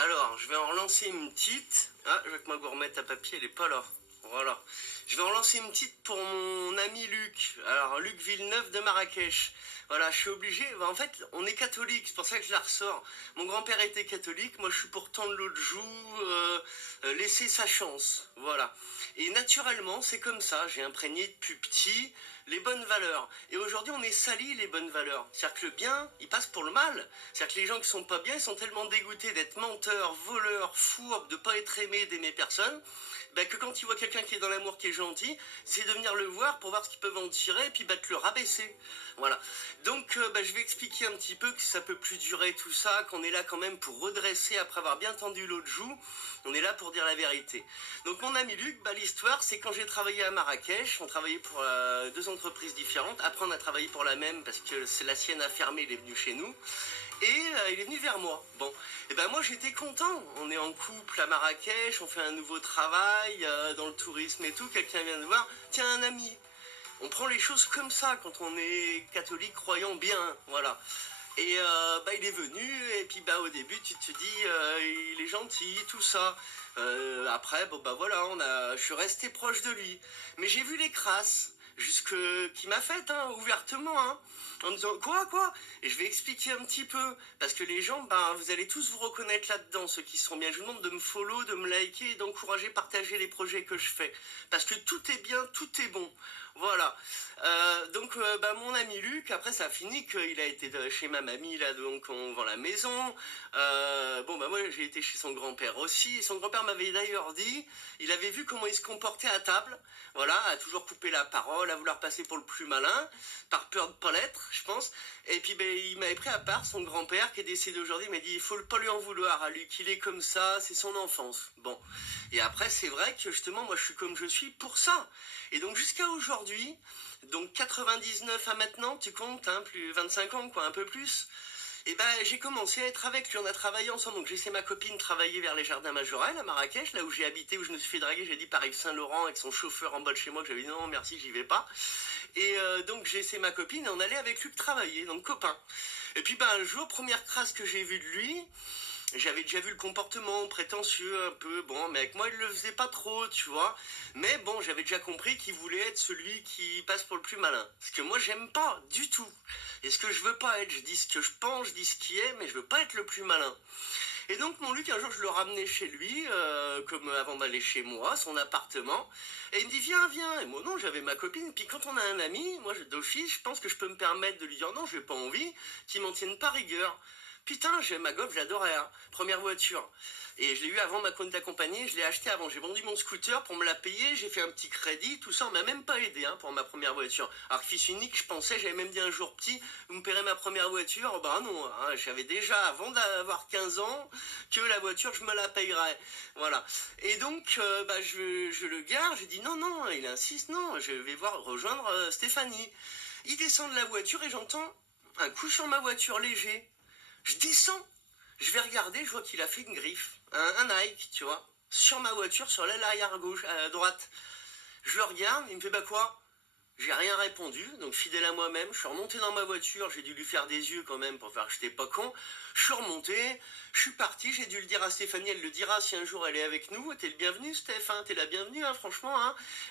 Alors, je vais en relancer une petite. Ah, je vois que ma gourmette à papier, elle est pas là. Voilà. Je vais en relancer une petite pour mon ami Luc. Alors, Luc Villeneuve de Marrakech. Voilà, je suis obligé. En fait, on est catholique, c'est pour ça que je la ressors. Mon grand-père était catholique, moi je suis pour tendre l'autre joue, laisser sa chance. Voilà. Et naturellement, c'est comme ça. J'ai imprégné depuis petit les bonnes valeurs. Et aujourd'hui, on est sali les bonnes valeurs. C'est-à-dire que le bien, il passe pour le mal. C'est-à-dire que les gens qui sont pas bien, ils sont tellement dégoûtés d'être menteurs, voleurs, fourbes, de pas être aimés, d'aimer personne, que quand ils voient quelqu'un qui est dans l'amour, qui est gentil, c'est de venir le voir pour voir ce qu'ils peuvent en tirer et puis de le rabaisser. Voilà. Donc je vais expliquer un petit peu que ça peut plus durer tout ça, qu'on est là quand même pour redresser après avoir bien tendu l'autre joue. On est là pour dire la vérité. Donc mon ami Luc, l'histoire, c'est quand j'ai travaillé à Marrakech, on travaillait pour deux entreprises différentes. Après on a travaillé pour la même parce que c'est la sienne a fermé, il est venu chez nous. Et il est venu vers moi. Bon, et moi j'étais content. On est en couple à Marrakech, on fait un nouveau travail dans le tourisme et tout. Quelqu'un vient nous voir. Tiens, un ami. On prend les choses comme ça quand on est catholique, croyant bien. Voilà. Et il est venu et puis au début tu te dis il est gentil, tout ça. Après voilà, je suis resté proche de lui. Mais j'ai vu les crasses qui m'a fait ouvertement en me disant quoi et je vais expliquer un petit peu parce que les gens vous allez tous vous reconnaître là-dedans, ceux qui seront bien. Je vous demande de me follow, de me liker et d'encourager, partager les projets que je fais parce que tout est bien, tout est bon. Voilà. Donc mon ami Luc, après ça a fini qu'il a été chez ma mamie là, donc on vend la maison. Moi j'ai été chez son grand-père aussi. Son grand-père m'avait d'ailleurs dit, il avait vu comment il se comportait à table. Voilà, à toujours couper la parole, à vouloir passer pour le plus malin, par peur de pas l'être, je pense. Et puis il m'avait pris à part, son grand-père qui est décédé aujourd'hui, il m'a dit il faut pas lui en vouloir à Luc, il est comme ça, c'est son enfance. Bon. Et après c'est vrai que justement moi je suis comme je suis pour ça. Et donc jusqu'à aujourd'hui, donc 99 à maintenant, tu comptes, plus 25 ans quoi, un peu plus. Et j'ai commencé à être avec lui, on a travaillé ensemble. Donc j'ai laissé ma copine travailler vers les jardins Majorel à Marrakech, là où j'ai habité, où je me suis fait draguer. J'ai dit par Yves Saint-Laurent avec son chauffeur en bas de chez moi que j'avais dit non merci, j'y vais pas. Et donc j'ai laissé ma copine et on allait avec Luc travailler, donc copain. Et puis un jour, première crasse que j'ai vue de lui, j'avais déjà vu le comportement prétentieux un peu, mais avec moi il le faisait pas trop, tu vois. Mais bon, j'avais déjà compris qu'il voulait être celui qui passe pour le plus malin. Ce que moi j'aime pas du tout. Et ce que je veux pas être, je dis ce que je pense, je dis ce qui est, mais je veux pas être le plus malin. Et donc mon Luc, un jour je le ramenais chez lui, comme avant d'aller chez moi, son appartement. Et il me dit viens. Et moi non, j'avais ma copine. Puis quand on a un ami, moi d'office, je pense que je peux me permettre de lui dire non, j'ai pas envie, qu'il m'en tienne pas rigueur. Putain, j'ai ma Golf, j'adorais, première voiture. Et je l'ai eu avant ma conduite accompagnée, je l'ai acheté avant. J'ai vendu mon scooter pour me la payer, j'ai fait un petit crédit, tout ça, on m'a même pas aidé pour ma première voiture. Alors fils unique, je pensais, j'avais même dit un jour petit, vous me paierez ma première voiture. Non, j'avais déjà, avant d'avoir 15 ans, que la voiture, je me la payerais. Voilà. Et donc, je le gare, j'ai dit non, il insiste, non, je vais rejoindre Stéphanie. Il descend de la voiture et j'entends un coup sur ma voiture léger. Je descends, je vais regarder, je vois qu'il a fait une griffe, un Nike, tu vois, sur ma voiture, sur l'aile arrière gauche, à droite. Je le regarde, il me fait quoi? J'ai rien répondu, donc fidèle à moi-même, je suis remonté dans ma voiture, j'ai dû lui faire des yeux quand même pour faire que j'étais pas con. Je suis remonté, je suis parti, j'ai dû le dire à Stéphanie, elle le dira si un jour elle est avec nous. T'es le bienvenu, Steph, t'es la bienvenue, franchement.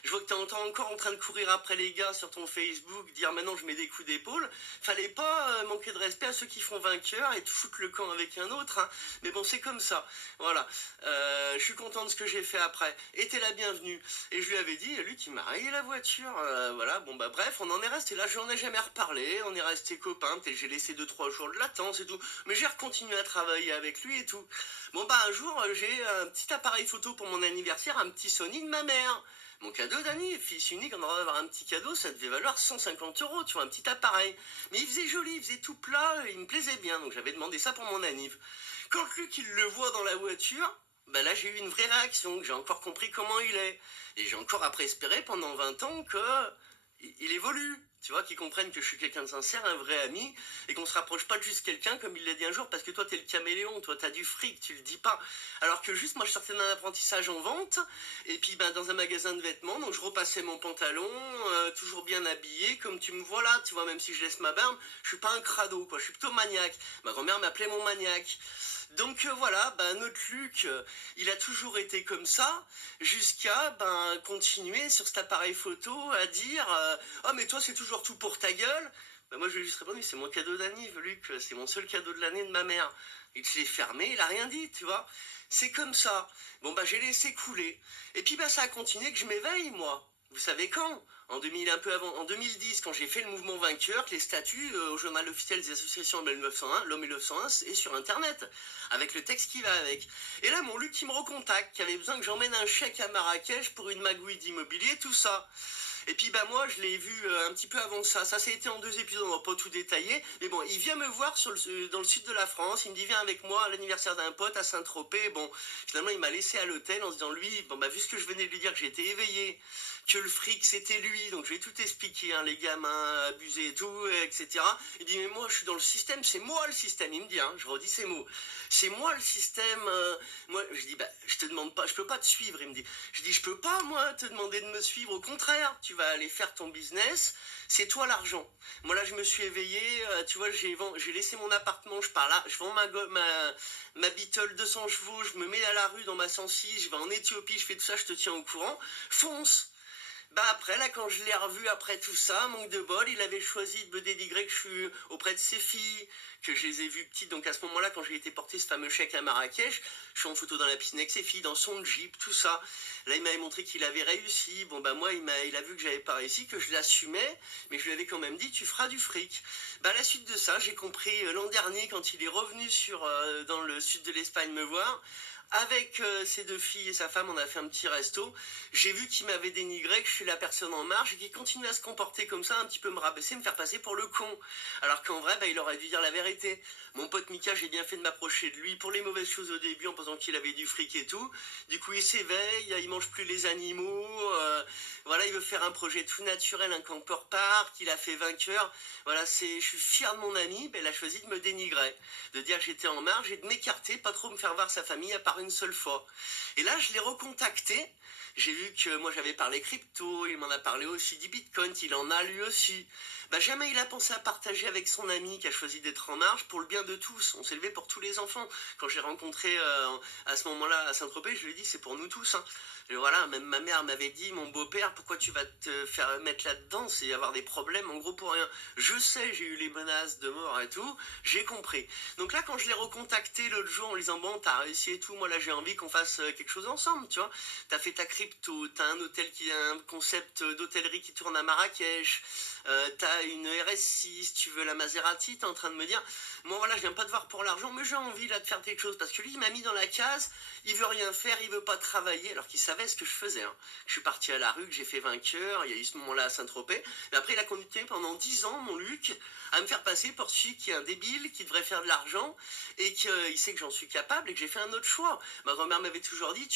Je vois que t'es encore en train de courir après les gars sur ton Facebook, dire maintenant je mets des coups d'épaule. Fallait pas manquer de respect à ceux qui font vainqueur et te foutre le camp avec un autre. Mais bon, c'est comme ça. Voilà. Je suis content de ce que j'ai fait après. Et t'es la bienvenue. Et je lui avais dit, lui qui m'a rayé la voiture, voilà. Bref, on en est resté là, j'en ai jamais reparlé, on est resté copains, peut-être j'ai laissé 2-3 jours de latence et tout, mais j'ai continué à travailler avec lui et tout. Un jour, j'ai un petit appareil photo pour mon anniversaire, un petit Sony de ma mère. Mon cadeau d'Annie, fils unique, on aurait avoir un petit cadeau, ça devait valoir 150 €, tu vois, un petit appareil. Mais il faisait joli, il faisait tout plat, il me plaisait bien, donc j'avais demandé ça pour mon anniv. Quand Luc, il le voit dans la voiture, là j'ai eu une vraie réaction, j'ai encore compris comment il est. Et j'ai encore après espéré pendant 20 ans que il évolue, tu vois, qu'ils comprennent que je suis quelqu'un de sincère, un vrai ami, et qu'on se rapproche pas de juste quelqu'un, comme il l'a dit un jour, parce que toi, t'es le caméléon, toi, t'as du fric, tu le dis pas. Alors que juste, moi, je sortais d'un apprentissage en vente, et puis, dans un magasin de vêtements, donc je repassais mon pantalon, toujours bien habillé, comme tu me vois là, tu vois, même si je laisse ma barbe, je suis pas un crado, quoi, je suis plutôt maniaque. Ma grand-mère m'appelait mon maniaque. Donc voilà, notre Luc, il a toujours été comme ça, jusqu'à continuer sur cet appareil photo à dire oh mais toi c'est toujours tout pour ta gueule. Moi je lui ai juste répondu, c'est mon cadeau d'anniv, Luc, c'est mon seul cadeau de l'année de ma mère. Il s'est fermé, il a rien dit, tu vois. C'est comme ça. Bon j'ai laissé couler. Et puis ça a continué que je m'éveille, moi. Vous savez quand? En 2000, un peu avant, en 2010, quand j'ai fait le mouvement vainqueur, que les statuts au journal officiel des associations de 1901, l'homme 1901, est sur internet, avec le texte qui va avec. Et là, mon Luc qui me recontacte, qui avait besoin que j'emmène un chèque à Marrakech pour une magouille d'immobilier, tout ça. Et puis moi je l'ai vu un petit peu avant ça. Ça a été en 2 épisodes, on va pas tout détailler. Mais bon, il vient me voir dans le sud de la France. Il me dit viens avec moi à l'anniversaire d'un pote à Saint-Tropez. Bon, finalement il m'a laissé à l'hôtel en se disant lui, vu ce que je venais de lui dire que j'étais éveillé, que le fric c'était lui, donc je vais tout expliquer, hein, les gamins abusés et tout, etc. Il dit mais moi je suis dans le système, c'est moi le système. Il me dit, je redis ces mots, c'est moi le système. Moi je dis je te demande pas, je peux pas te suivre. Il me dit, je dis je peux pas moi te demander de me suivre, au contraire, tu vas aller faire ton business, c'est toi l'argent. Moi là je me suis éveillé, tu vois, j'ai laissé mon appartement, je pars là, je vends ma Beetle 200 chevaux, je me mets à la rue dans ma 106, je vais en Éthiopie, je fais tout ça, je te tiens au courant, fonce. Après, là, quand je l'ai revu après tout ça, manque de bol, il avait choisi de me dénigrer que je suis auprès de ses filles, que je les ai vues petites. Donc à ce moment-là, quand j'ai été porter ce fameux chèque à Marrakech, je suis en photo dans la piscine avec ses filles, dans son Jeep, tout ça. Là, il m'avait montré qu'il avait réussi. Moi, il a vu que j'avais pas réussi, que je l'assumais, mais je lui avais quand même dit, tu feras du fric. À la suite de ça, j'ai compris l'an dernier, quand il est revenu dans le sud de l'Espagne me voir, avec ses 2 filles et sa femme, on a fait un petit resto. J'ai vu qu'il m'avait dénigré, que je suis la personne en marge, et qu'il continuait à se comporter comme ça, un petit peu me rabaisser, me faire passer pour le con. Alors qu'en vrai, il aurait dû dire la vérité. Mon pote Mika, j'ai bien fait de m'approcher de lui pour les mauvaises choses au début, en pensant qu'il avait du fric et tout. Du coup, il s'éveille, il mange plus les animaux, il veut faire un projet tout naturel, un camper park, il a fait vainqueur. Je suis fier de mon ami, il a choisi de me dénigrer, de dire que j'étais en marge et de m'écarter, pas trop me faire voir sa famille à part une seule fois. Et là, je l'ai recontacté. J'ai vu que moi j'avais parlé crypto, il m'en a parlé aussi du Bitcoin, il en a lui aussi. Jamais il a pensé à partager avec son ami qui a choisi d'être en marge pour le bien de tous. On s'est levé pour tous les enfants. Quand j'ai rencontré à ce moment-là à Saint-Tropez, je lui ai dit c'est pour nous tous. Et voilà, même ma mère m'avait dit, mon beau-père, pourquoi tu vas te faire mettre là-dedans, c'est avoir des problèmes en gros pour rien. Je sais, j'ai eu les menaces de mort et tout, j'ai compris. Donc là, quand je l'ai recontacté l'autre jour en lui disant bon, t'as réussi et tout, moi là j'ai envie qu'on fasse quelque chose ensemble, tu vois. T'as fait ta crypto, t'as un hôtel qui a un concept d'hôtellerie qui tourne à Marrakech, t'as une RS6, tu veux la Maserati, t'es en train de me dire, moi voilà, je viens pas te voir pour l'argent, mais j'ai envie là de faire quelque chose, parce que lui il m'a mis dans la case, il veut rien faire, il veut pas travailler, alors qu'il savait ce que je faisais. Je suis parti à la rue, que j'ai fait vainqueur, il y a eu ce moment-là à Saint-Tropez, mais après il a continué pendant 10 ans, mon Luc, à me faire passer pour celui qui est un débile, qui devrait faire de l'argent, et qu'il sait que j'en suis capable, et que j'ai fait un autre choix. Ma grand-mère m'avait toujours dit,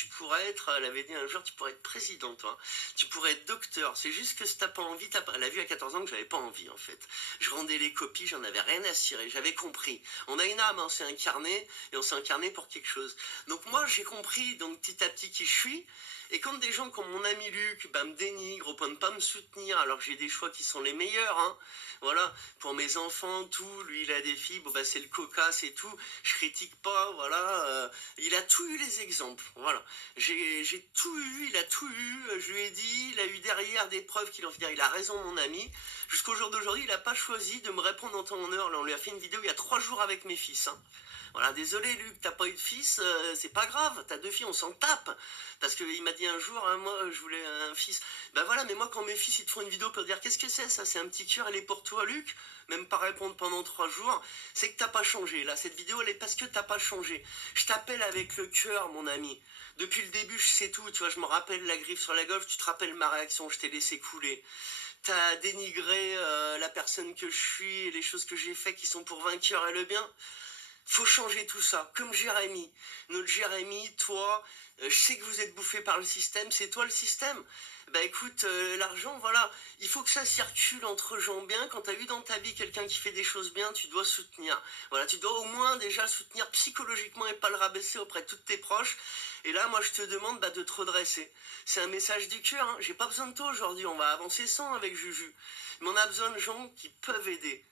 elle avait dit un jour, tu pourrais être président, toi, tu pourrais être docteur, c'est juste que si t'as pas envie, elle a vu à 14 ans que j'avais pas envie, en fait. Je rendais les copies, j'en avais rien à cirer, j'avais compris. On a une âme, on s'est incarné, et on s'est incarné pour quelque chose. Donc moi, j'ai compris, donc petit à petit, qui je suis, et quand des gens comme mon ami Luc me dénigrent au point de ne pas me soutenir alors que j'ai des choix qui sont les meilleurs, voilà, pour mes enfants, tout, lui il a des filles, c'est le cocasse et tout, je critique pas, voilà, il a tout eu les exemples, voilà, j'ai tout eu, il a tout eu, je lui ai dit, il a eu derrière des preuves qu'il en fait dire, il a raison mon ami, jusqu'au jour d'aujourd'hui il a pas choisi de me répondre en temps en heure, là on lui a fait une vidéo il y a 3 jours avec mes fils, Voilà, désolé Luc, t'as pas eu de fils, c'est pas grave, t'as 2 filles, on s'en tape. Parce qu'il m'a dit un jour, moi je voulais un fils. Voilà, mais moi quand mes fils ils te font une vidéo pour te dire qu'est-ce que c'est ça, c'est un petit cœur, elle est pour toi Luc, même pas répondre pendant 3 jours, c'est que t'as pas changé. Là, cette vidéo elle est parce que t'as pas changé. Je t'appelle avec le cœur mon ami. Depuis le début je sais tout, tu vois, je me rappelle la griffe sur la golf, tu te rappelles ma réaction, je t'ai laissé couler. T'as dénigré la personne que je suis et les choses que j'ai fait qui sont pour vainqueur et le bien. Faut changer tout ça, comme Jérémy. Notre Jérémy, toi, je sais que vous êtes bouffé par le système, c'est toi le système. Bah écoute, l'argent, voilà, il faut que ça circule entre gens bien. Quand t'as eu dans ta vie quelqu'un qui fait des choses bien, tu dois soutenir. Voilà, tu dois au moins déjà le soutenir psychologiquement et pas le rabaisser auprès de tous tes proches. Et là, moi, je te demande de te redresser. C'est un message du cœur, hein. J'ai pas besoin de toi aujourd'hui, on va avancer sans avec Juju. Mais on a besoin de gens qui peuvent aider.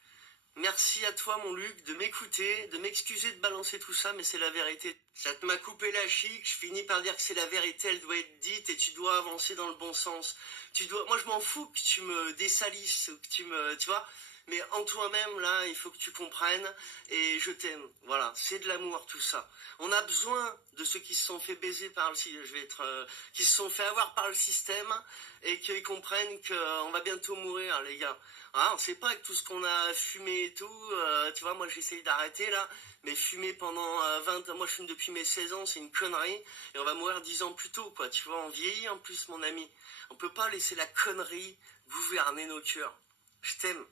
Merci à toi, mon Luc, de m'écouter, de m'excuser de balancer tout ça, mais c'est la vérité. Ça te m'a coupé la chic, je finis par dire que c'est la vérité, elle doit être dite et tu dois avancer dans le bon sens. Moi, je m'en fous que tu me désalisses, ou que tu vois, mais en toi-même, là, il faut que tu comprennes et je t'aime. Voilà, c'est de l'amour, tout ça. On a besoin de ceux qui se sont fait baiser par qui se sont fait avoir par le système et qui comprennent qu'on va bientôt mourir, les gars. Ah, on sait pas avec tout ce qu'on a fumé et tout, tu vois, moi j'essaye d'arrêter là, mais fumer pendant 20 ans, moi je fume depuis mes 16 ans, c'est une connerie, et on va mourir 10 ans plus tôt, quoi, tu vois, on vieillit en plus, mon ami. On peut pas laisser la connerie gouverner nos cœurs. Je t'aime.